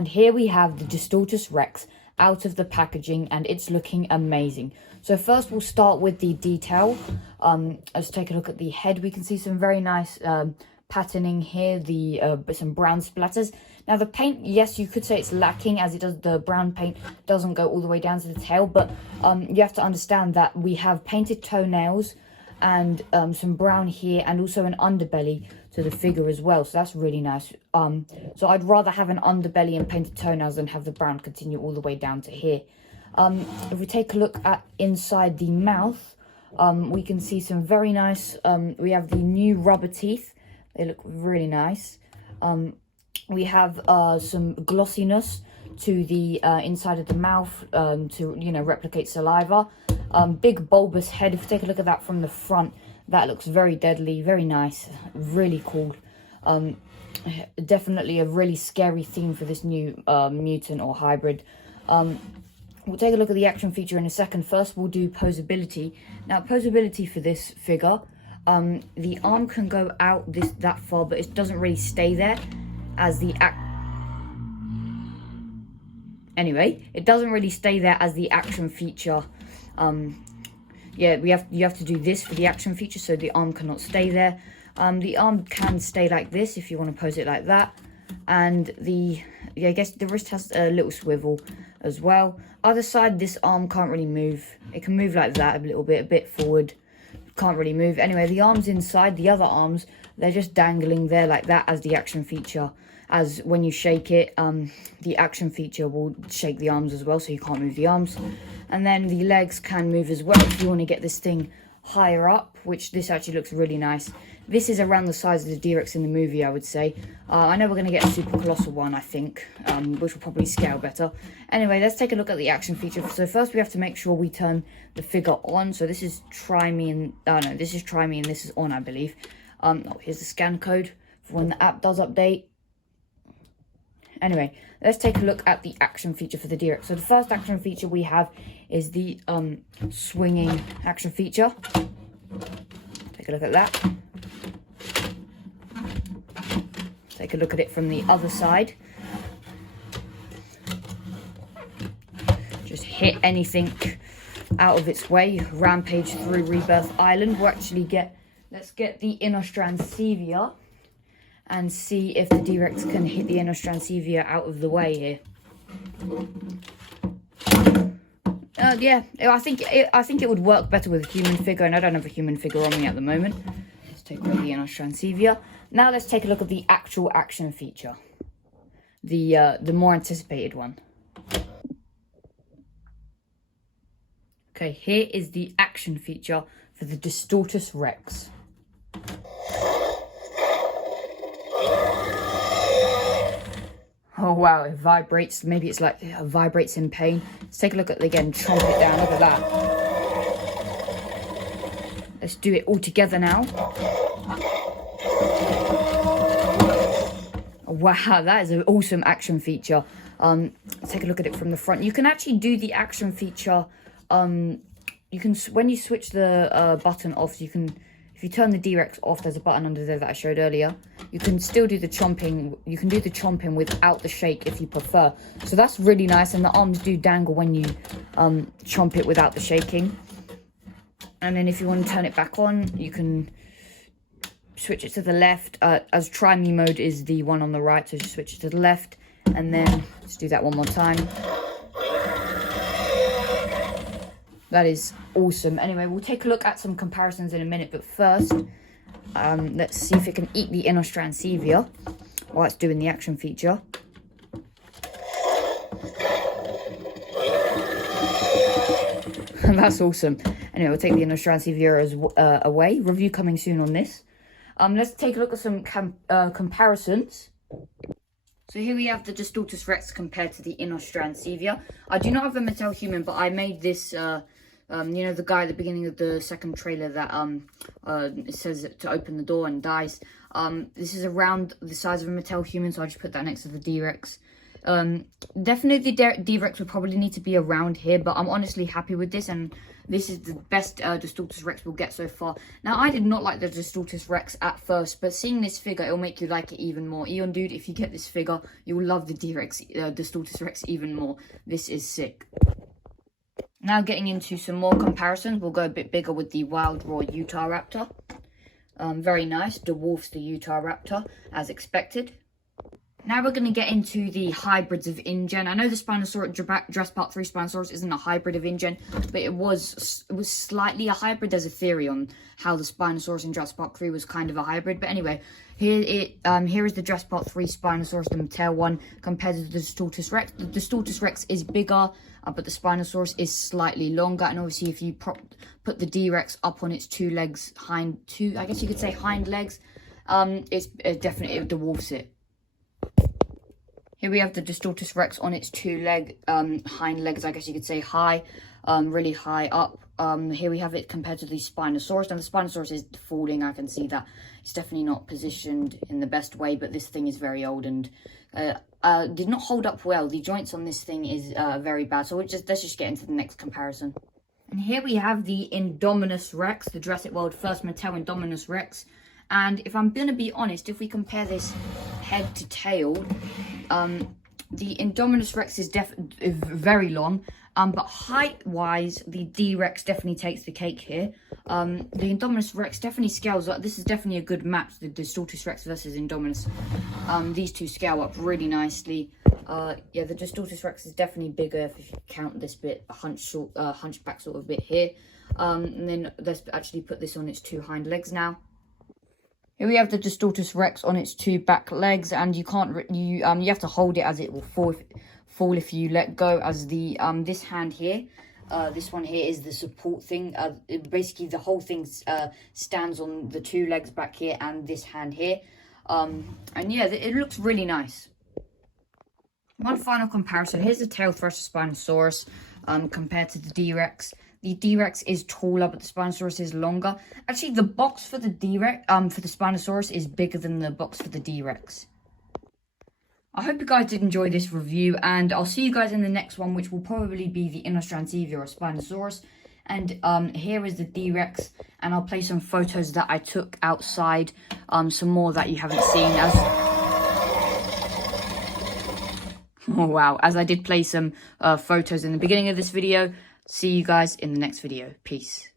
And here we have the Distortus Rex out of the packaging, and it's looking amazing. So first we'll start with the detail. Let's take a look at the head. We can see some very nice patterning here, some brown splatters. Now the paint, yes, you could say it's lacking, as the brown paint doesn't go all the way down to the tail, but you have to understand that we have painted toenails and some brown here, and also an underbelly to the figure as well, so that's really nice. So I'd rather have an underbelly and painted toenails than have the brown continue all the way down to here. If we take a look at inside the mouth, we can see some very nice, we have the new rubber teeth. They look really nice. We have some glossiness to the inside of the mouth to, replicate saliva. Big bulbous head. If you take a look at that from the front, that looks very deadly, very nice, really cool. Definitely a really scary theme for this new mutant or hybrid. We'll take a look at the action feature in a second. First, we'll do posability. Now, posability for this figure, the arm can go out that far, but it doesn't really stay there as the it doesn't really stay there as the action feature. Yeah, you have to do this for the action feature, so the arm cannot stay there. The arm can stay like this if you want to pose it like that, and I guess the wrist has a little swivel as well. Other side, this arm can't really move. It can move like that a little bit, a bit forward. Can't really move. Anyway, the arms inside, the other arms, they're just dangling there like that as the action feature. As when you shake it, the action feature will shake the arms as well, so you can't move the arms. And then the legs can move as well if you want to get this thing higher up, which this actually looks really nice. This is around the size of the D-Rex in the movie, I would say. I know we're going to get a super colossal one, I think, which will probably scale better. Anyway, let's take a look at the action feature. So first we have to make sure we turn the figure on. So this is try me, and this is try me, and this is on, I believe. Here's the scan code for when the app does update. Anyway, let's take a look at the action feature for the D-Rex. So the first action feature we have is the swinging action feature. Take a look at that. Take a look at it from the other side. Just hit anything out of its way. Rampage through Rebirth Island. Let's get the Inostrancevia and see if the D-Rex can hit the Inostrancevia out of the way here. Yeah, I think it would work better with a human figure, and I don't have a human figure on me at the moment. Let's take a look at the Inostrancevia. Now let's take a look at the actual action feature, the more anticipated one. Okay, here is the action feature for the Distortus Rex. Oh wow, it vibrates. Maybe it's like it vibrates in pain. Let's take a look at it again. Chomp it down. Look at that. Let's do it all together now. Wow, that is an awesome action feature. Let's take a look at it from the front. You can actually do the action feature. You can, when you switch the button off, you can. If you turn the D-Rex off, there's a button under there that I showed earlier. You can still do the chomping. You can do the chomping without the shake if you prefer. So that's really nice. And the arms do dangle when you chomp it without the shaking. And then if you want to turn it back on, you can switch it to the left. As try me mode is the one on the right. So just switch it to the left. And then let's do that one more time. That is awesome. Anyway, we'll take a look at some comparisons in a minute. But first, let's see if it can eat the Inostrancevia while it's doing the action feature. That's awesome. Anyway, we'll take the Inostrancevia away. Review coming soon on this. Let's take a look at some comparisons. So here we have the Distortus Rex compared to the Inostrancevia. I do not have a Mattel human, but I made this, the guy at the beginning of the second trailer that it says to open the door and dies. This is around the size of a Mattel human, so I just put that next to the D-Rex. Definitely the D-Rex would probably need to be around here, but I'm honestly happy with this, and this is the best Distortus Rex we'll get so far. Now, I did not like the Distortus Rex at first, but seeing this figure, it'll make you like it even more. Eon Dude, if you get this figure, you'll love the D-Rex, Distortus Rex even more. This is sick. Now getting into some more comparisons, we'll go a bit bigger with the Wild Raw Utah Raptor. Very nice, dwarfs the Utah Raptor, as expected. Now we're going to get into the hybrids of InGen. I know the Spinosaurus, Jurassic Park 3 Spinosaurus isn't a hybrid of InGen, but it was slightly a hybrid. There's a theory on how the Spinosaurus in Jurassic Park 3 was kind of a hybrid. But anyway, here is the Jurassic Park 3 Spinosaurus, the Mattel one, compared to the Distortus Rex. The Distortus Rex is bigger, but the Spinosaurus is slightly longer. And obviously, if you put the D-Rex up on its two legs, I guess you could say hind legs, it definitely dwarfs it. Here we have the Distortus Rex on its two-leg, hind legs, I guess you could say high, really high up. Here we have it compared to the Spinosaurus. Now, the Spinosaurus is falling, I can see that. It's definitely not positioned in the best way, but this thing is very old and did not hold up well. The joints on this thing is very bad, so let's just get into the next comparison. And here we have the Indominus Rex, the Jurassic World first Mattel Indominus Rex. And if I'm going to be honest, if we compare this head to tail, the Indominus Rex is very long, but height-wise, the D-Rex definitely takes the cake here. The Indominus Rex definitely scales up. This is definitely a good match, the Distortus Rex versus Indominus. These two scale up really nicely. Yeah, the Distortus Rex is definitely bigger if you count this bit, hunchback sort of bit here. And then let's actually put this on its two hind legs now. Here we have the Distortus Rex on its two back legs, and you have to hold it as it will fall if you let go. As the this hand here, this one here is the support thing. Basically, the whole thing stands on the two legs back here and this hand here. And yeah, it looks really nice. One final comparison. Here's the tail thruster Spinosaurus compared to the D-Rex. The D-Rex is taller, but the Spinosaurus is longer. Actually, the box for the D-Rex, for the Spinosaurus is bigger than the box for the D-Rex. I hope you guys did enjoy this review, and I'll see you guys in the next one, which will probably be the Inostrancevia or Spinosaurus. And here is the D-Rex, and I'll play some photos that I took outside, some more that you haven't seen. Oh wow, as I did play some photos in the beginning of this video. See you guys in the next video. Peace.